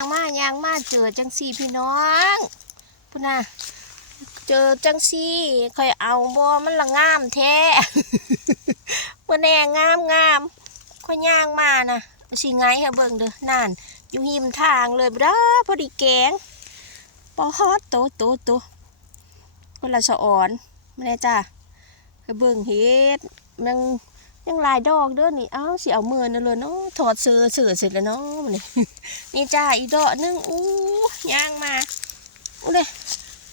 ยางมายางมาเจอจังสี่พี่น้องพุ่นนะเจอจังสี่คอยเอาบ่มันละงามแท้เมื่อแน่งามงามคอยย่างมานะสิไงค่ะเบิ่งเด้อนั่นอยู่หิมทางเลยบ่ด้าพอดีแกงปอฮอดโตโตโตคนละสะอ่อนไม่แน่จ้าไปเบิ่งเฮ็ดมัน ยังหลายดอกเด้อนี่เอ้าสิเอามือนั่นเลยเนาะถอดเสื้อเสื้อเสร็จแล้วเนาะมันนี่นี่จ้าอีดอกนึงอู้ย่างมาอู้เลย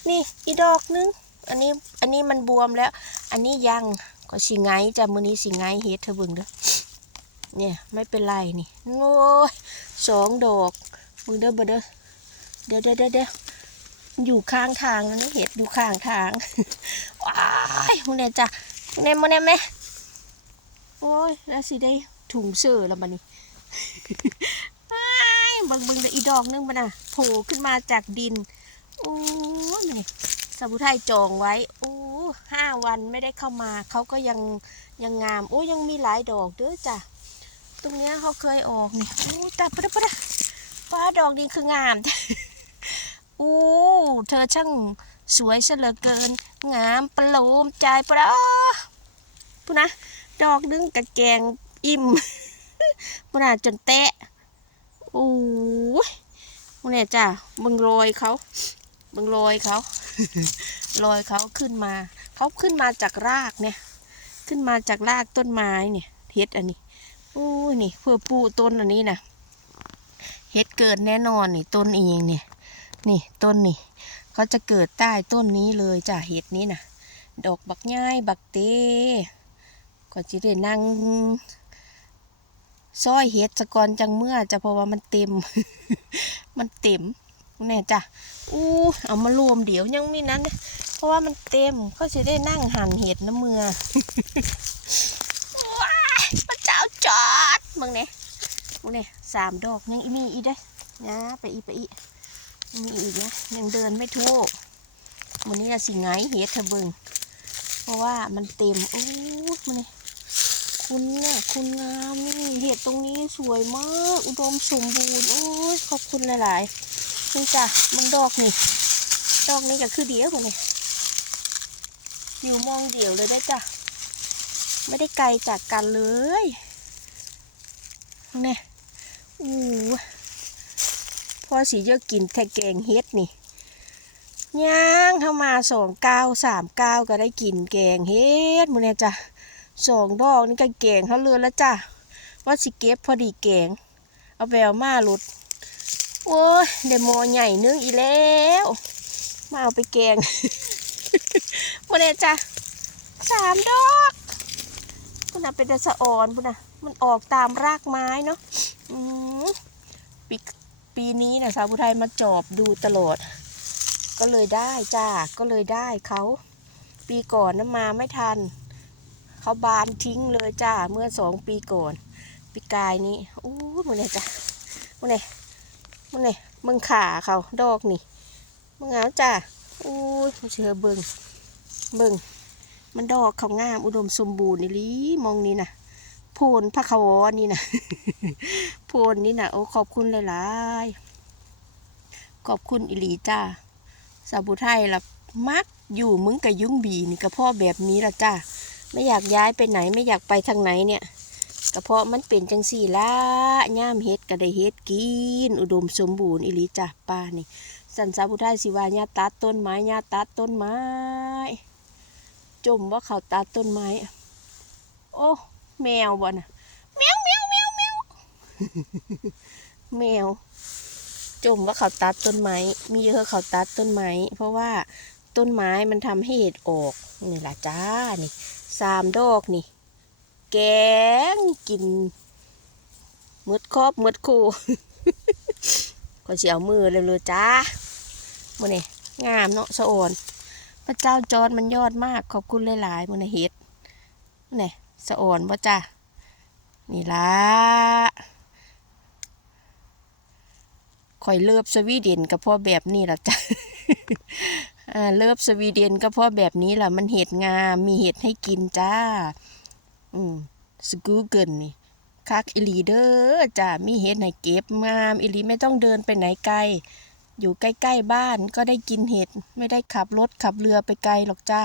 นี่อีดอกนึงอันนี้อันนี้มันบวมแล้ว อันนี้ยังก็สิไงจ้ะมื้อนี้สิไงเฮ็ดเธอเบิ่งเด้อเนี่ยไม่เป็นไรนี่โอ้ยสองดอกมึงเด้อบ่เด้อเดี๋ยวเดี๋ยวเดี๋ยวเดี๋ยวอยู่ข้างทางนะนี่เห็ดอยู่ข้างทางว้ายมึงเนี่ยจ้ะมึงเนี่ยมึงเนี่ยแม่ โอ้ยแล้วสิได้ถุงเสื้อแล้วบัดนี้อ้ายบิ่งบิ่งเด้ออีดอกหนึงบัดน่ะโผล่ขึ้นมาจากดิน โอ้ยนี่สมุทัยจองไว้ โอ้ห้าวันไม่ได้เข้ามาเขาก็ยังยังงาม โอ้ยังมีหลายดอกเด้อจ้ะ ตรงเนี้ยเขาเคยออกนี่โอ้แต่ปะดะปะดะป้าดอกนี้คืองามโอ้เธอช่างสวยเหลือเกิน งามประโลมใจปะดะ พูนะดอกนึงกะแกงอิ่มพูนะจนแตะโอ้ยพูเนี่ยจ้ะบึงโรยเขาบึงโรยเขาโรยเขาขึ้นมา เขาขึ้นมาจากรากเนี่ย ขึ้นมาจากรากต้นไม้เนี่ยเฮ็ดอันนี้โอ้ยนี่เพื่อปูต้นอันนี้นะเฮ็ดเกิดแน่นอนนี่ต้นเองเนี่ย นี่ต้นนี่เขาจะเกิดใต้ต้นนี้เลยจ้ะเห็ดนี้นะดอกบักง่ายบักเต ก็จะได้นั่งซอยเห็ดสะกอนจังเมื่อจะเพราะว่ามันเต็ม มันเต็มแน่จ้ะอู้เอามารวมเดี๋ยวยังมีนั้น เพราะว่ามันเต็มเขาจะได้นั่งหั่นเห็ดน้ำเมือว้าพระเจ้าจอดมึงเนี่ยมึงเนี่ยสามดอกยังมีอีเด้อนะไปอีไปอีมีอีกนะยังเดินไม่ทั่ววันนี้น่ะสิไงเฮ็ดเธอเบิงเพราะว่ามันเต็มโอ้ยมันนี่ คุณเนี่ยคุณงามนี่ เห็ดตรงนี้สวยมาก อุดมสมบูรณ์ โอ้ย ขอบคุณหลายๆ นี่จ้ะมึงดอกนี่ ดอกนี้ก็คือเดียวมันนี่อยู่มองเดียวเลยได้จ้ะ ไม่ได้ไกลจากกันเลยเนี่ยอู้พ่อสีเยอะกินแทแกงเฮ็ดนี่ย่างเข้ามาสองเก้าสามเก้าก็ได้กินแกงเฮ็ดมื้อนี้จ้ะ สองดอกนี่ก็แกงเขาเลือแล้วจ้ะว่าสิเก็บพอดีแกง เอาแววมาหลุด โอ้ยได้หมอใหญ่นึงอีแล้ว มาเอาไปแกงมื้อนี้จ้ะสามดอกพุ่นน่ะเป็นแต่สะอ่อนพุ่นน่ะ มันออกตามรากไม้เนาะปีปีนี้นะสาวผู้ไทยมาจอบดูตลอด ก็เลยได้จ้า ก็เลยได้เขา ปีก่อนนะมาไม่ทัน เขาบานทิ้งเลยจ้า เมื่อสองปีก่อน ปีกายนี้อู้มันเนี่ยจ้ามันเนี่ยมันเนี่ยมึงขาเขาดอกนี่มึงเอาจ้าอู้ยเชื่อเบิงเบิงมันดอกเขางามอุดมสมบูรณ์นี่ลีมองนี่นะโพนพระขาวรนี่นะโพนนี่นะโอ้ขอบคุณหลายๆขอบคุณอิลีจ้าสาวบุไทยละมักอยู่มึงกับยุ่งบีนี่กระเพาะแบบนี้ละจ้า ไม่อยากย้ายไปไหนไม่อยากไปทางไหนเนี่ยกระเพาะมันเป็นจังสี่ละย่ามเฮ็ดก็ได้เฮ็ดกิน อุดมสมบูรณ์อิลีจ้าป้านี่สันสาบุไทยสิวาญาตัดต้นไม้ญาตัดต้นไม้ จมว่าเขาตัดต้นไม้ โอ้แมวบ่น่ะแมวแมวแมวแมวแมว จมว่าเขาตัดต้นไม้ มีเยอะเขาตัดต้นไม้ เพราะว่าต้นไม้มันทำให้เห็ดออกนี่ล่ะจ้านี่ สามดอกนี่ แกงกินหมดครอบหมดคู่ก็เสียวมือเลยเลยจ้ามันนี่งามเนาะสะโอนพระเจ้าจอดมันยอดมากขอบคุณหลายๆมันนี่เห็ดนี่สะโอนว่าจ้านี่ละคอยเลิฟสวีเดนก็เพราะแบบนี้ละจ้ะอ่า เลิฟสวีเดนก็เพราะแบบนี้แหละมันเห็ดงาม มีเห็ดให้กินจ้า อืมสกูเกิลนี่คักอิลีเดอร์จ้ะมีเห็ดให้เก็บงามอิลีไม่ต้องเดินไปไหนไกล อยู่ใกล้ๆบ้านก็ได้กินเห็ด ไม่ได้ขับรถขับเรือไปไกลหรอกจ้า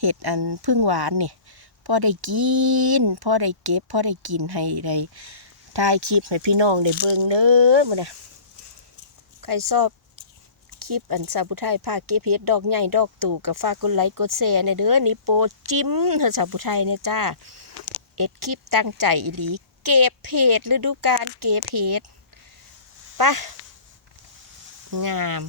เห็ดอันพึ่งหวานนี่พ่อได้กินพ่อได้เก็บพ่อได้กินให้ได้ถ่ายคลิปให้พี่น้องได้เบิ่งเด้อมื้อนะใครชอบ คลิปอันสาวผู้ไทยภาเก็บเห็ดดอกใหญ่ดอกตู่ก็ฝากกดไลค์กดแชร์ในเด้อนี่โปรจิ้มเธอสาวผู้ไทยเนี่ยจ้าเอ็ดคลิปตั้งใจอีหลี เก็บเห็ดฤดูกาลเก็บเห็ดปะงาม